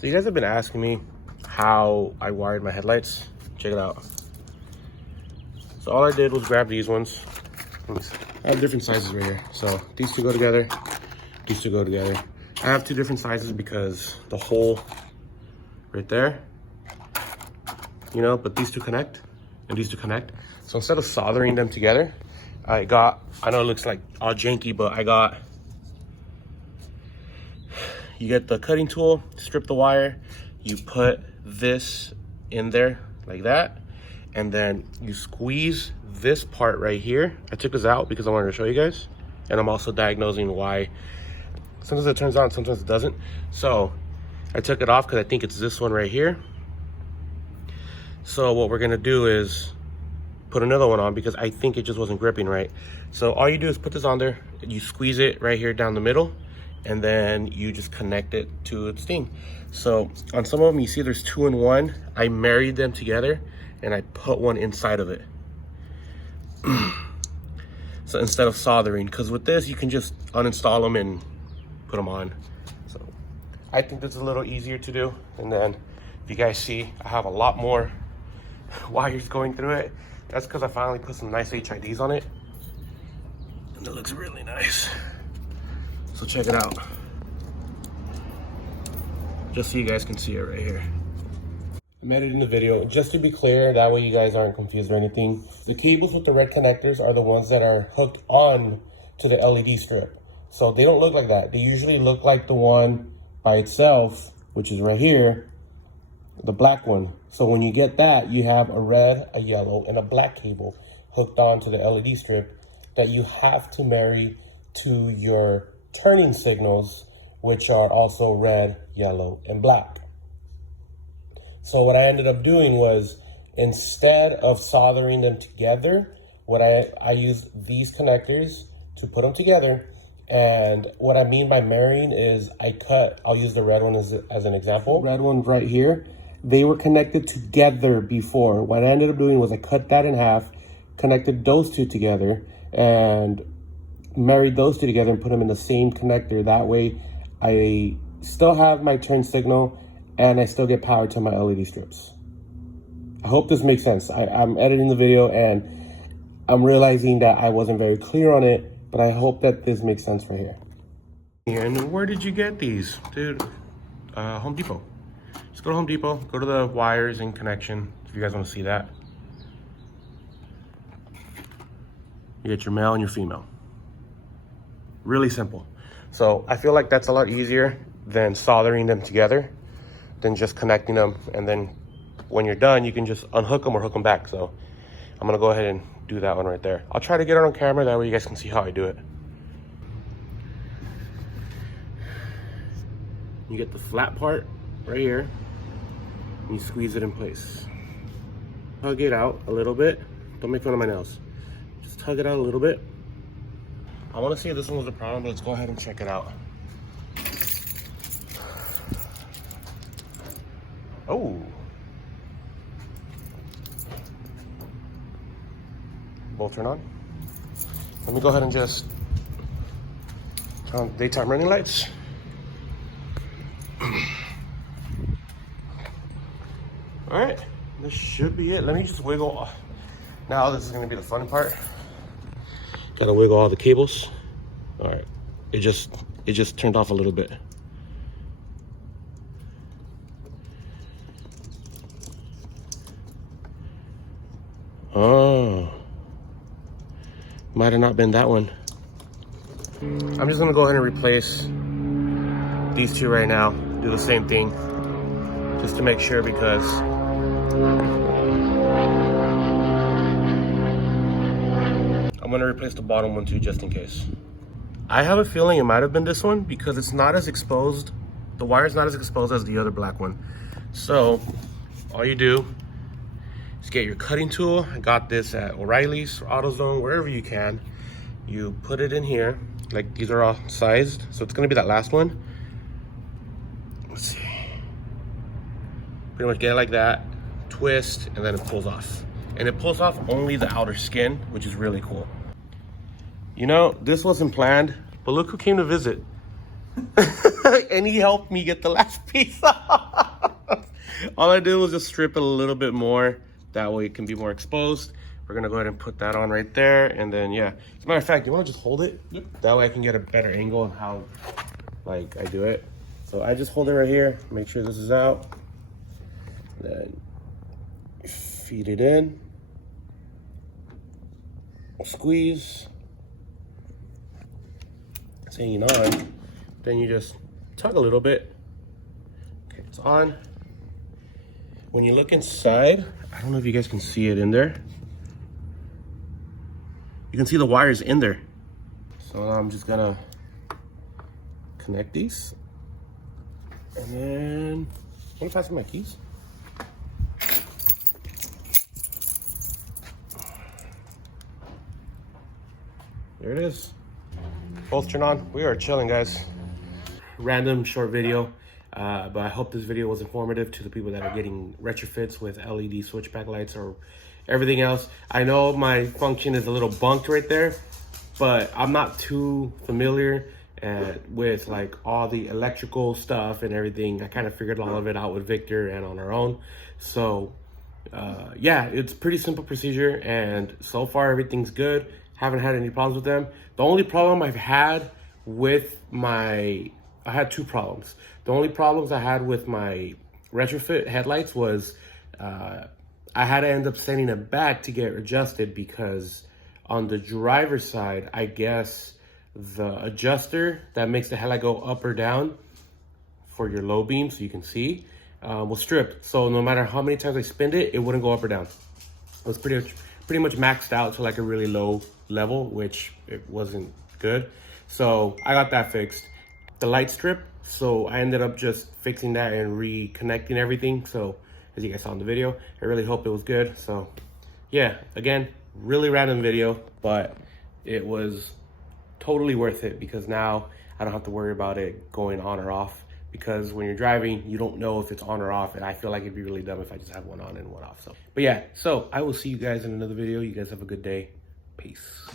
So you guys have been asking me how I wired my headlights. Check it out. So all I did was grab these ones. I have different sizes right here. So these two go together, these two go together. I have two different sizes because the hole right there, you know, but these two connect and these two connect. So instead of soldering them together, I know it looks like all janky, but you get the cutting tool, strip the wire, you put this in there like that, and then you squeeze this part right here. I took this out because I wanted to show you guys, and I'm also diagnosing why sometimes it turns on, sometimes it doesn't. So I took it off because I think it's this one right here. So what we're gonna do is put another one on because I think it just wasn't gripping right. So all you do is put this on there, you squeeze it right here down the middle, and then you just connect it to its thing. So on some of them, you see there's 2 in 1. I married them together and I put one inside of it. So instead of soldering, because with this, you can just uninstall them and put them on. So I think that's a little easier to do. And then if you guys see, I have a lot more wires going through it. That's because I finally put some nice HIDs on it. And it looks really nice. So check it out. Just so you guys can see it right here. I'm editing the video just to be clear, that way you guys aren't confused or anything. The cables with the red connectors are the ones that are hooked on to the LED strip. So they don't look like that. They usually look like the one by itself, which is right here, the black one. So when you get that, you have a red, a yellow, and a black cable hooked on to the LED strip that you have to marry to your turning signals, which are also red, yellow, and black. So what I ended up doing was, instead of soldering them together, I used these connectors to put them together. And what I mean by marrying is I'll use the red one as an example. Red one right here, they were connected together before. What I ended up doing was I cut that in half, connected those two together, and married those two together and put them in the same connector. That way I still have my turn signal and I still get power to my LED strips. I hope this makes sense. I'm editing the video and I'm realizing that I wasn't very clear on it, but I hope that this makes sense right here. And where did you get these? Dude, Home Depot. Just go to Home Depot, go to the wires and connection if you guys want to see that. You get your male and your female. Really simple. So I feel like that's a lot easier than soldering them together, than just connecting them. And then when you're done, you can just unhook them or hook them back. So I'm gonna go ahead and do that one right there. I'll try to get it on camera, that way you guys can see how I do it. You get the flat part right here, and you squeeze it in place. Tug it out a little bit. Don't make fun of my nails. Just tug it out a little bit. I want to see if this one was a problem, but let's go ahead and check it out. Oh. Both turn on. Let me go ahead and just turn on daytime running lights. All right, this should be it. Let me just wiggle off. Now this is gonna be the fun part. Gotta wiggle all the cables. All right, it just turned off a little bit. Oh, might have not been that one. I'm just gonna go ahead and replace these two right now. Do the same thing, just to make sure, because I'm gonna replace the bottom one too, just in case. I have a feeling it might have been this one because it's not as exposed. The wire's not as exposed as the other black one. So all you do is get your cutting tool. I got this at O'Reilly's or AutoZone, wherever you can. You put it in here, like these are all sized. So it's gonna be that last one. Let's see. Pretty much get it like that, twist, and then it pulls off. And it pulls off only the outer skin, which is really cool. You know, this wasn't planned, but look who came to visit. and he helped me get the last piece off. All I did was just strip it a little bit more. That way it can be more exposed. We're gonna go ahead and put that on right there. And then, yeah. As a matter of fact, you wanna just hold it? Yep. That way I can get a better angle on how, like, I do it. So I just hold it right here. Make sure this is out. Then feed it in. Squeeze. It's hanging on. Then you just tug a little bit. Okay, it's on. When you look inside, I don't know if you guys can see it in there. You can see the wires in there. So I'm just gonna connect these. And then, let me fasten my keys. There it is. Both turn on. We are chilling, guys. Random short video, but I hope this video was informative to the people that are getting retrofits with LED switchback lights or everything else. I know my function is a little bunked right there, but I'm not too familiar with like all the electrical stuff and everything. I kind of figured all of it out with Victor and on our own. So yeah, it's pretty simple procedure, and so far everything's good. Haven't had any problems with them. The only problem I've had with I had two problems. The only problems I had with my retrofit headlights was I had to end up sending it back to get adjusted, because on the driver's side, I guess the adjuster that makes the headlight go up or down for your low beam, so you can see, was stripped. So no matter how many times I spin it, it wouldn't go up or down. It was pretty much maxed out to like a really low level, which it wasn't good. So I got that fixed. The light strip, so I ended up just fixing that and reconnecting everything. So as you guys saw in the video, I really hope it was good. So yeah, again, really random video, but it was totally worth it, because now I don't have to worry about it going on or off, because when you're driving, you don't know if it's on or off, and I feel like it'd be really dumb if I just have one on and one off. So, but yeah, so I will see you guys in another video. You guys have a good day. Peace.